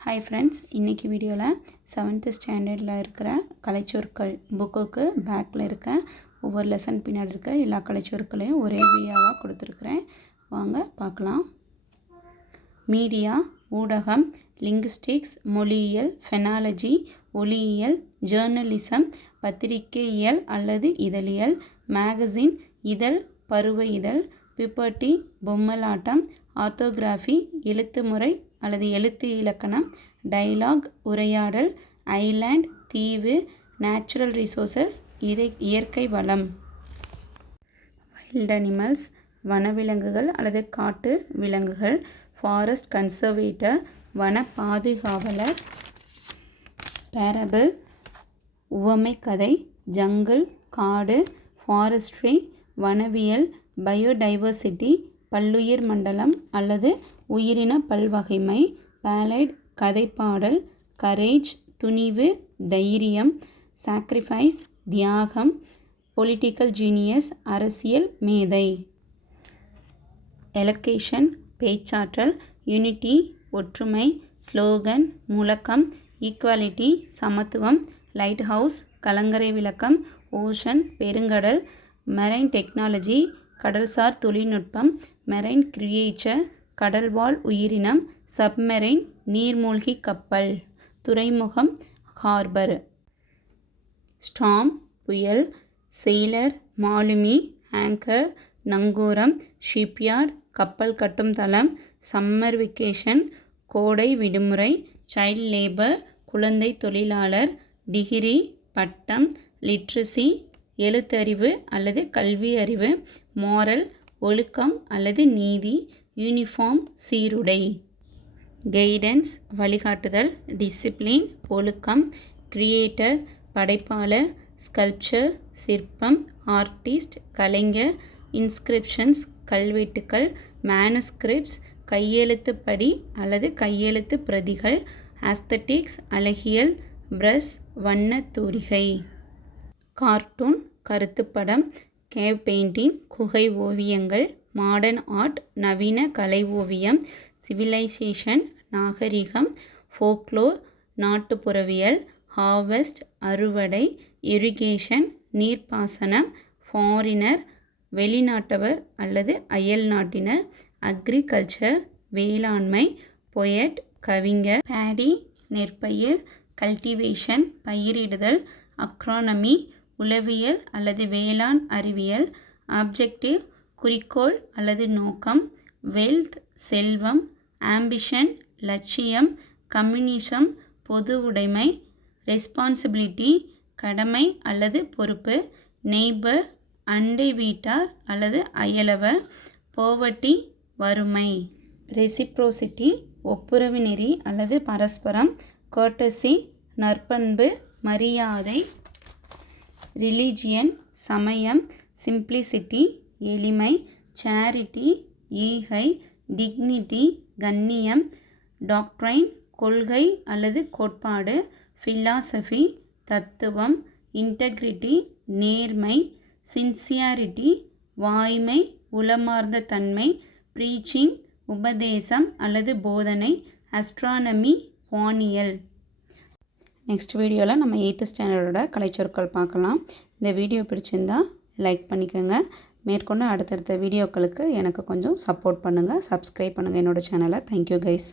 Hi friends, இன்றைக்கி வீடியோவில் 7th ஸ்டாண்டர்டில் இருக்கிற கலைச்சொற்கள் புக்குக்கு பேக்கில் இருக்க ஒவ்வொரு லெசன் பின்னாடி இருக்க எல்லா கலைச்சொற்களையும் ஒரே வீடியோவாக கொடுத்துருக்குறேன். வாங்க பார்க்கலாம். மீடியா ஊடகம், லிங்குஸ்டிக்ஸ் மொழியியல், ஃபெனாலஜி ஒலியியல், ஜேர்னலிசம் பத்திரிகையியல் அல்லது இதழியல், மேகசின் இதழ் பருவ இதழ், பியூபர்ட்டி பொம்மலாட்டம், ஆர்த்தோகிராஃபி எழுத்து முறை அல்லது எழுத்து இலக்கணம், டயலாக் உரையாடல், ஐலாண்ட் தீவு, நேச்சுரல் ரிசோர்சஸ் இயற்கை வளம், வைல்ட் அனிமல்ஸ் வனவிலங்குகள் அல்லது காட்டு விலங்குகள், ஃபாரஸ்ட் கன்சர்வேட்டர் வன பாதுகாவலர், பேரபிள் உவமை கதை, ஜங்கிள் காடு, ஃபாரஸ்ட்ரி வனவியல், பயோடைவர்சிட்டி பல்லுயிர் மண்டலம் அல்லது உயிரின பல்வகைமை, பேலட் கதைப்பாடல், கரேஜ் துணிவு தைரியம், சாக்ரிஃபைஸ் தியாகம், பொலிட்டிக்கல் ஜீனியஸ் அரசியல் மேதை, எலொகேஷன் பேச்சாற்றல், யூனிட்டி ஒற்றுமை, ஸ்லோகன் முழக்கம், ஈக்குவாலிட்டி சமத்துவம், லைட் ஹவுஸ் கலங்கரை விளக்கம், ஓஷன் பெருங்கடல், மெரைன் டெக்னாலஜி கடல்சார் தொழில்நுட்பம், மெரைன் கிரியேச்சர் கடல்வாழ் உயிரினம், சப்மெரைன் நீர்மூழ்கி கப்பல், துறைமுகம் ஹார்பர், ஸ்டார்ம் புயல், செயிலர் மாலுமி, ஆங்கர் நங்கூரம், ஷிப்யார்ட் கப்பல் கட்டும் தளம், சம்மர் வெக்கேஷன் கோடை விடுமுறை, சைல்ட் லேபர் குழந்தை தொழிலாளர், டிகிரி பட்டம், லிட்ரஸி எழுத்தறிவு அல்லது கல்வி அறிவு, மாரல் ஒழுக்கம் அல்லது நீதி, யூனிஃபார்ம் சீருடை, கைடன்ஸ் வழிகாட்டுதல், டிசிப்ளின் ஒழுக்கம், கிரியேட்டர் படைப்பாளர், ஸ்கல்ப்சர் சிற்பம், ஆர்டிஸ்ட் கலைஞர், இன்ஸ்கிரிப்ஷன்ஸ் கல்வெட்டுக்கள், மேனுஸ்கிரிப்ட்ஸ் கையெழுத்துப்படி அல்லது கையெழுத்து பிரதிகள், ஆஸ்தட்டிக்ஸ் அழகியல், பிரஷ் வண்ணத் தூரிகை, கார்ட்டூன் கருத்துப்படம், கேவ் பெயிண்டிங் குகை ஓவியங்கள், மாடர்ன் ஆர்ட் நவீன கலை ஓவியம், சிவிலைசேஷன் நாகரிகம், ஃபோக்லோர் நாட்டுப்புறவியல், ஹார்வெஸ்ட் அறுவடை, இரிகேஷன் நீர்ப்பாசனம், ஃபாரினர் வெளிநாட்டவர் அல்லது அயல் நாட்டினர், அக்ரிகல்ச்சர் வேளாண்மை, பொயட் கவிஞர், பேடி நெற்பயிர், கல்டிவேஷன் பயிரிடுதல், அக்ரானமி உளவியல் அல்லது வேளாண் அறிவியல், ஆப்ஜெக்டிவ் குறிக்கோள் அல்லது நோக்கம், வெல்த் செல்வம், ஆம்பிஷன் லட்சியம், கம்யூனிசம் பொது உடைமை, ரெஸ்பான்சிபிலிட்டி கடமை அல்லது பொறுப்பு, நெய்பர் அண்டை வீட்டார் அல்லது அயலவர், போவர்ட்டி வறுமை, ரெசிப்ரோசிட்டி ஒப்புரவு நெறி அல்லது பரஸ்பரம், கோர்ட்டசி நற்பண்பு மரியாதை, ரிலிஜியன் சமயம், சிம்ப்ளிசிட்டி எளிமை, சேரிட்டி ஈகை, டிக்னிட்டி கண்ணியம், டாக்ட்ரைன் கொள்கை அல்லது கோட்பாடு, ஃபிலாசபி தத்துவம், இன்டெகிரிட்டி நேர்மை, சின்சியாரிட்டி வாய்மை உளமார்ந்த தன்மை, ப்ரீச்சிங் உபதேசம் அல்லது போதனை, அஸ்ட்ரானமி வானியல். நெக்ஸ்ட் வீடியோவில் நம்ம 8th ஸ்டாண்டர்டோட கலைச்சொற்கள் பார்க்கலாம். இந்த வீடியோ பிடிச்சிருந்தால் லைக் பண்ணிக்கோங்க. மேற்கொண்டு அடுத்தடுத்த வீடியோக்களுக்கு எனக்கு கொஞ்சம் சப்போர்ட் பண்ணுங்கள். சப்ஸ்கிரைப் பண்ணுங்கள் என்னோடய சேனலை. Thank you guys.